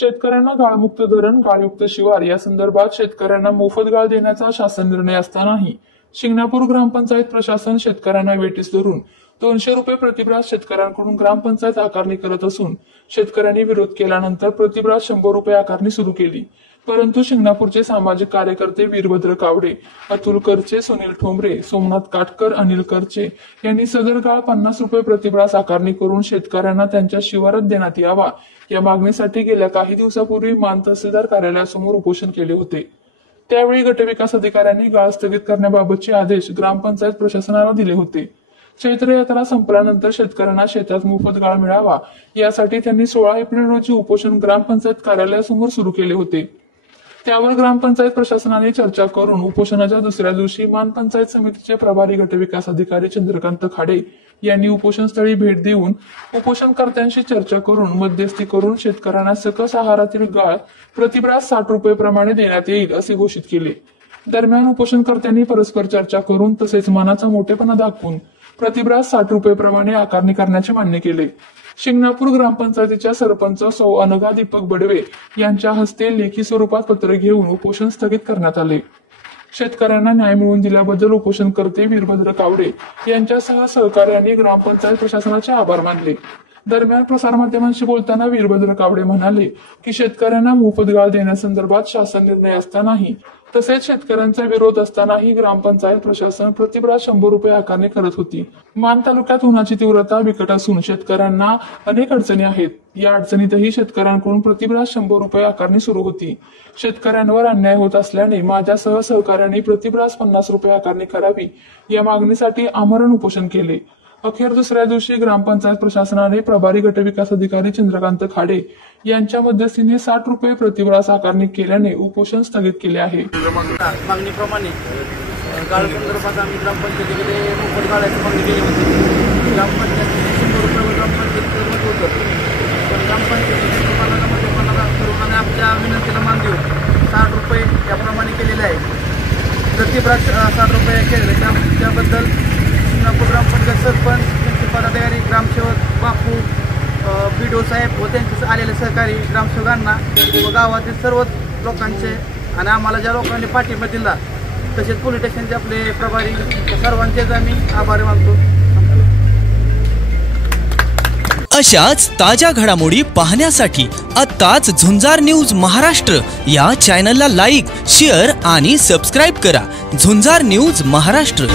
शेतकऱ्यांना गाळमुक्त धरण, गाळयुक्त शिवार या संदर्भात शेतकऱ्यांना मोफत गाळ देण्याचा शासन निर्णय असतानाही शिंगणापूर ग्रामपंचायत प्रशासन शेतकऱ्यांना वेटीस धरून 200 रुपये प्रतिब्रास शेतकऱ्यांकडून ग्रामपंचायत आकारणी करत असून शेतकऱ्यांनी विरोध केल्यानंतर प्रतिब्रास 100 रुपये आकारणी सुरू केली। परंतु शिंगणापूरचे सामाजिक कार्यकर्ते वीरभद्र कावडे, अतुल करचे, सुनील ठोंबरे, सोमनाथ काटकर, अनिल करचे यांनी सदर गाळ 50 रुपये प्रतिब्रास आकारणी करून शेतकऱ्यांना त्यांच्या शिवारात देण्यात यावा या मागणीसाठी गेल्या काही दिवसापूर्वी मान तहसीलदार कार्यालयासमोर उपोषण केले होते। त्यावेळी गटविकास अधिकाऱ्यांनी गाळ स्थगित करण्याबाबतचे आदेश ग्रामपंचायत प्रशासनाला दिले होते। चैत्र यात्रा संपल्यानंतर शेतकऱ्यांना शेतात मोफत गाळ मिळावा यासाठी त्यांनी 16 एप्रिल रोजी उपोषण ग्रामपंचायत कार्यालयासमोर सुरू केले होते। त्यावर ग्रामपंचायत प्रशासनाने चर्चा करून उपोषणाच्या दुसऱ्या दिवशी मान पंचायत समितीचे प्रभारी गटविकास अधिकारी चंद्रकांत खाडे यांनी उपोषणस्थळी भेट देऊन उपोषणकर्त्यांशी चर्चा करून मध्यस्थी करून शेतकऱ्यांना सकस आहारातील गाळ प्रतिब्रास 60 रुपये प्रमाणे देण्यात येईल असे घोषित केले। दरम्यान उपोषणकर्त्यांनी परस्पर चर्चा करून तसेच मनाचा मोठेपणा दाखवून प्रतिब्रास 60 रुपये प्रमाणे आकारणी करण्याचे मान्य केले। शिंगणापूर ग्रामपंचायतीच्या सरपंच सौ अनघा दीपक बडवे यांच्या हस्ते लेखी स्वरूपात पत्र घेऊन उपोषण स्थगित करण्यात आले। शेतकऱ्यांना न्याय मिळवून दिल्याबद्दल उपोषणकर्ते वीरभद्र कावडे यांच्यासह सहकार्यांनी ग्रामपंचायत प्रशासनाचे आभार मानले। दरम्यान प्रसारमाध्यमांशी बोलताना वीरभद्र कावडे म्हणाले की शेतकऱ्यांना मोफत गाळ देण्यासंदर्भात शासन निर्णय असतानाही तसेच शेतकऱ्यांचा विरोध असतानाही ग्रामपंचायत प्रशासन प्रतिब्रास 100 रुपये आकारणी करत होती। मान तालुक्यात उन्हाची तीव्रता बिकट असून शेतकऱ्यांना अनेक अडचणी आहेत। या अडचणीतही शेतकऱ्यांकडून प्रतिब्रास 100 रुपये आकारणी सुरू होती। शेतकऱ्यांवर अन्याय होत असल्याने माझ्यासह सहकार्यांनी प्रतिब्रास 50 रुपये आकारणी करावी या मागणीसाठी आमरण उपोषण केले। अखेर दुसऱ्या दिवशी ग्रामपंचायत प्रशासनाने प्रभारी गटविकास अधिकारी चंद्रकांत खाडे यांच्या मध्यस्थीने 60 रुपये प्रतिब्रास आकारणी केल्याने उपोषण स्थगित केले आहे। मागणीप्रमाणे गाळ संदर्भात आम्ही ग्रामपंचायतीकडे मोफत गाळाची मागणी केली होती। ग्रामपंचायतीने 100 रुपये ग्रामपंचायत करत होतं, पण ग्रामपंचायतीने करून आपल्या विनंतीला मान देऊन 60 रुपये याप्रमाणे केलेले आहे। प्रतिब्रास 60 रुपये केले त्याबद्दल शिंगणापूर ग्रामपंचायत सरपंच, त्यांचे पदाधिकारी, ग्रामसेवक बापू, बीडीओ साहेब व त्यांचे आलेले सहकारी ग्रामसेवकांना व गावातील सर्व लोकांचे आणि आम्हाला ज्या लोकांनी पाठिंबा दिला तसेच पोलीस स्टेशनचे आपले प्रभारी सर्वांचेच आम्ही आभार मानतो। अशाच ताज्या घडामोडी पाहण्यासाठी आत्ताच झुंजार न्यूज महाराष्ट्र या चॅनलला लाईक, शेअर आणि सबस्क्राईब करा। झुंजार न्यूज महाराष्ट्र।